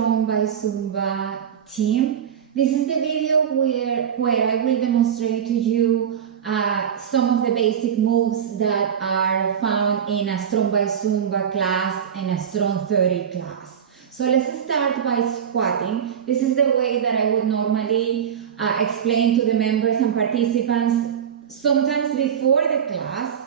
Strong by Zumba team. This is the video where I will demonstrate to you some of the basic moves that are found in a Strong by Zumba class and a Strong 30 class. So let's start by squatting. This is the way that I would normally explain to the members and participants, sometimes before the class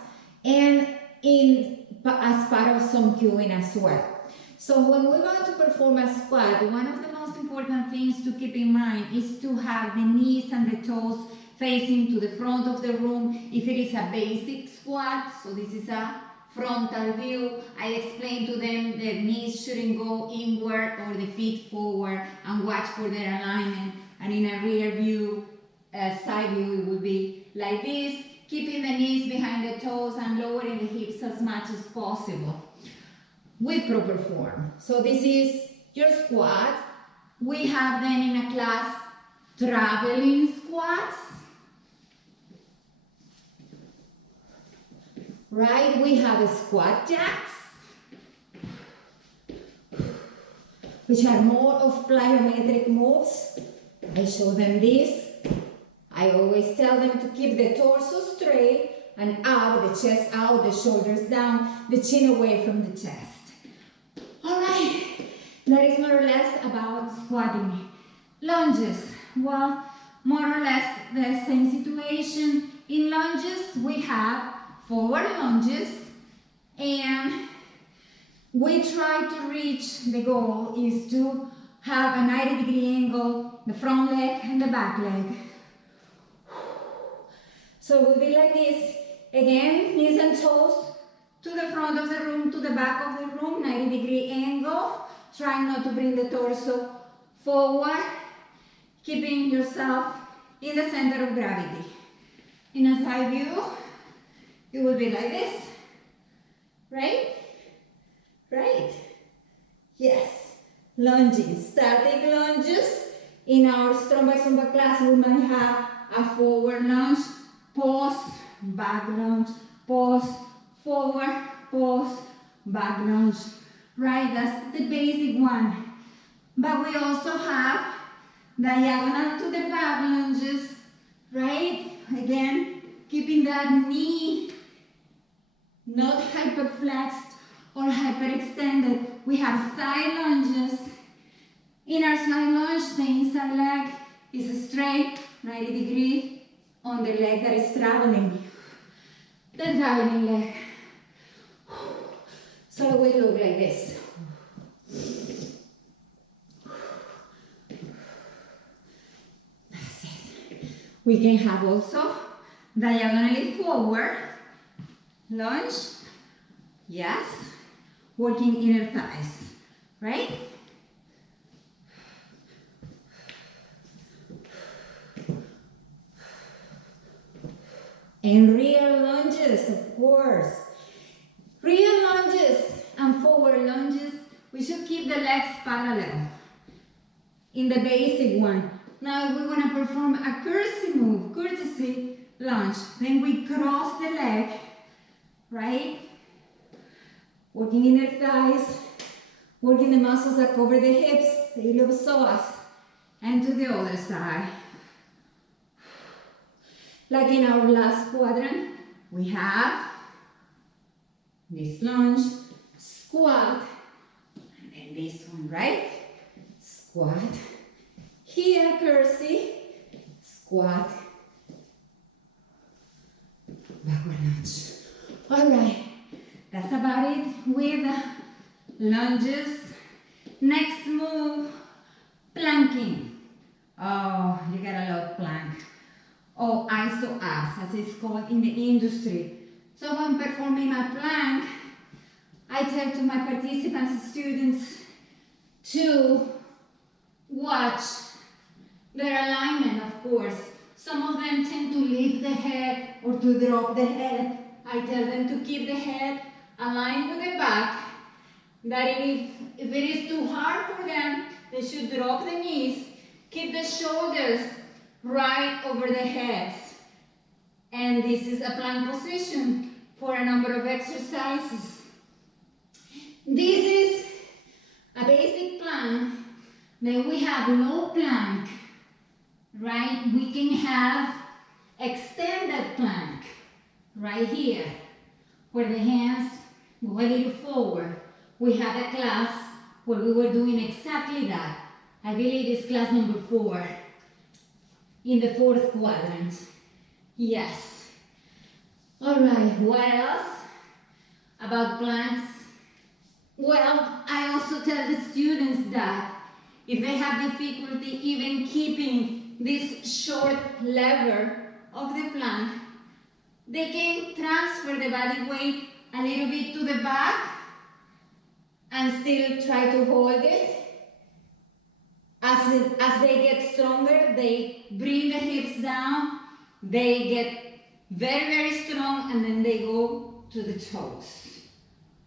and as part of some cueing as well. So when we're going to perform a squat, one of the most important things to keep in mind is to have the knees and the toes facing to the front of the room. If it is a basic squat, so this is a frontal view, I explain to them that knees shouldn't go inward or the feet forward, and watch for their alignment. And in a rear view, side view, it will be like this, keeping the knees behind the toes and lowering the hips as much as possible with proper form. So this is your squat. We have then in a class traveling squats. Right, we have squat jacks, which are more of plyometric moves. I show them this. I always tell them to keep the torso straight and out, the chest out, the shoulders down, the chin away from the chest. All right, that is more or less about squatting. Lunges, well, more or less the same situation. In lunges, we have forward lunges, and we try to reach, the goal is to have a 90-degree angle, the front leg and the back leg. So we'll be like this. Again, knees and toes to the front of the room, to the back of the room, 90-degree angle. Trying not to bring the torso forward, keeping yourself in the center of gravity. In a side view, it will be like this, right? Right? Yes. Lunging, static lunges. In our Strong by Zumba class, we might have a forward lunge, pause, back lunge, pause, forward, pause, back lunge. Right, that's the basic one. But we also have diagonal to the back lunges, right? Again, keeping that knee not hyperflexed or hyperextended. We have side lunges. In our side lunge, the inside leg is straight, 90-degree on the leg that is traveling. The traveling leg. So it will look like this. That's it. We can have also diagonally forward lunge, yes, working inner thighs, right? And rear lunges, of course. Rear lunges and forward lunges, we should keep the legs parallel in the basic one. Now if we want to perform a courtesy move, courtesy lunge, then we cross the leg, right? Working inner thighs, working the muscles that cover the hips, the iliopsoas, and to the other side. Like in our last quadrant, we have this lunge, squat, and then this one, right? Squat, here curtsy, squat, backward lunge. All right, that's about it with lunges. Next move, planking. Oh, you gotta love plank. Or iso abs, as it's called in the industry. So when performing a plank, I tell to my participants, students, to watch their alignment, of course. Some of them tend to lift the head or to drop the head. I tell them to keep the head aligned with the back. That if it is too hard for them, they should drop the knees, keep the shoulders right over the heads. And this is a plank position for a number of exercises. This is a basic plank Then we have low plank, right? We can have extended plank right here, where the hands go a little forward. We had a class where we were doing exactly that. I believe it's class number 4 in the 4th quadrant. Yes. All right, what else about planks? Well, I also tell the students that if they have difficulty even keeping this short lever of the plank, they can transfer the body weight a little bit to the back and still try to hold it. As they get stronger, they bring the hips down, they get very, very strong, and then they go to the toes.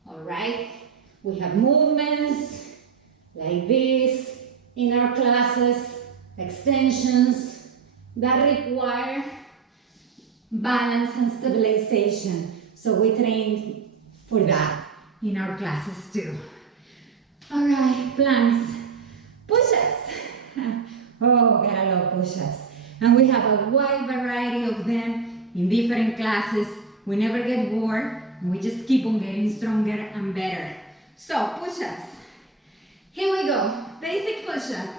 All right? We have movements like this in our classes, extensions that require balance and stabilization. So we train for that in our classes too. All right, planks, push-ups. Oh, gotta love push-ups. And we have a wide variety of them in different classes. We never get bored, and we just keep on getting stronger and better. So, push-ups. Here we go, basic push-up.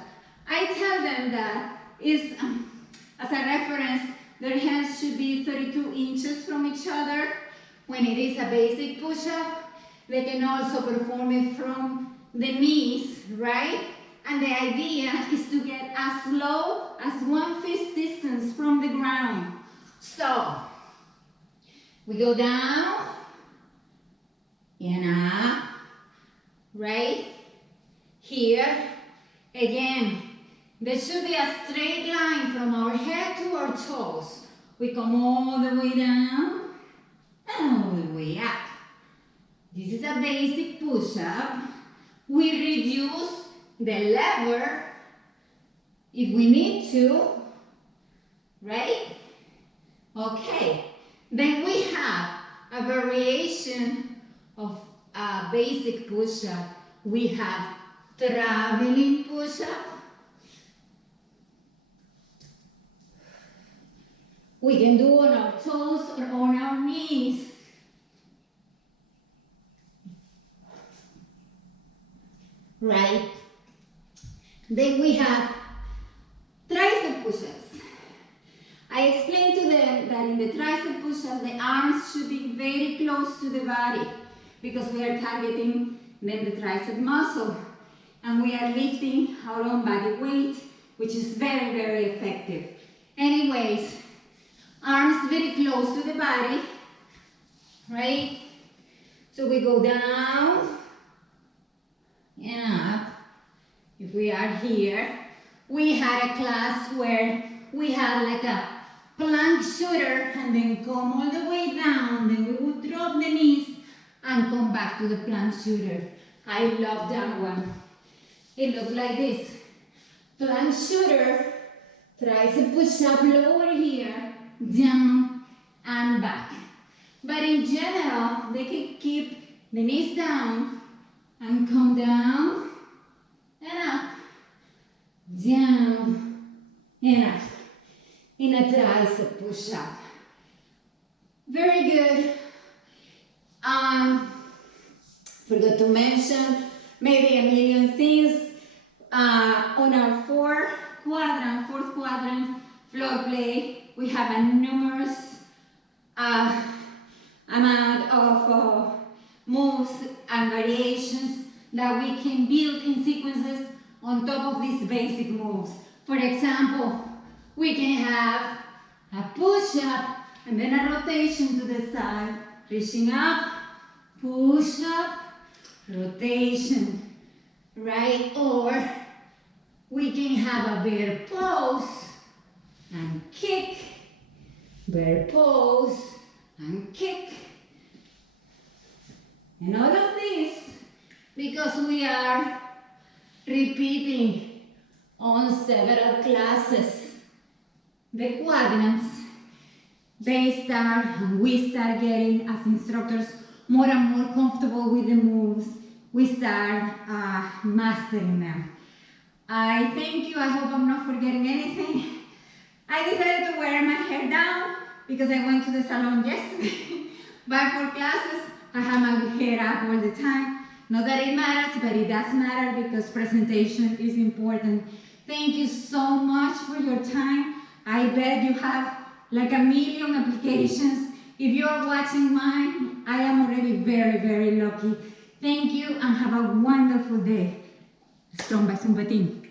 I tell them that is, as a reference, their hands should be 32 inches from each other. When it is a basic push-up, they can also perform it from the knees, right? And the idea is to get as low as 1 fist distance from the ground. So, we go down and up, right? Here, again, there should be a straight line from our head to our toes. We come all the way down and all the way up. This is a basic push-up. We reduce the lever if we need to, right? Okay, then we have a variation of a basic push-up. We have traveling push-up. We can do on our toes or on our knees. Right? Then we have tricep push-ups. I explained to them that in the tricep push-ups, the arms should be very close to the body because we are targeting then the tricep muscle. And we are lifting our own body weight, which is very, very effective. Anyways, arms very close to the body, right? So we go down and up. If we are here, we had a class where we had like a plank shooter and then come all the way down, then we would drop the knees and come back to the plank shooter. I love that one. It looks like this. Plank shooter, tricep push-up lower here, down and back. But in general, they can keep the knees down and come down and up, down and up in a tricep push-up. Very good. Forgot to mention maybe a million things. On our fourth quadrant floor plate, we have a numerous amount of moves and variations that we can build in sequences on top of these basic moves. For example, we can have a push-up and then a rotation to the side, reaching up, push-up, rotation, right? Or we can have a bear pose and kick, bear pose and kick. And all of this because we are repeating on several classes. The quadrants, they start and we start getting, as instructors, more and more comfortable with the moves. We start mastering them. I thank you. I hope I'm not forgetting anything. I decided to wear my hair down because I went to the salon yesterday. But for classes, I have my hair up all the time. Not that it matters, but it does matter because presentation is important. Thank you so much for your time. I bet you have like 1 million applications. If you are watching mine, I am already very, very lucky. Thank you and have a wonderful day. Strong by Zumba team.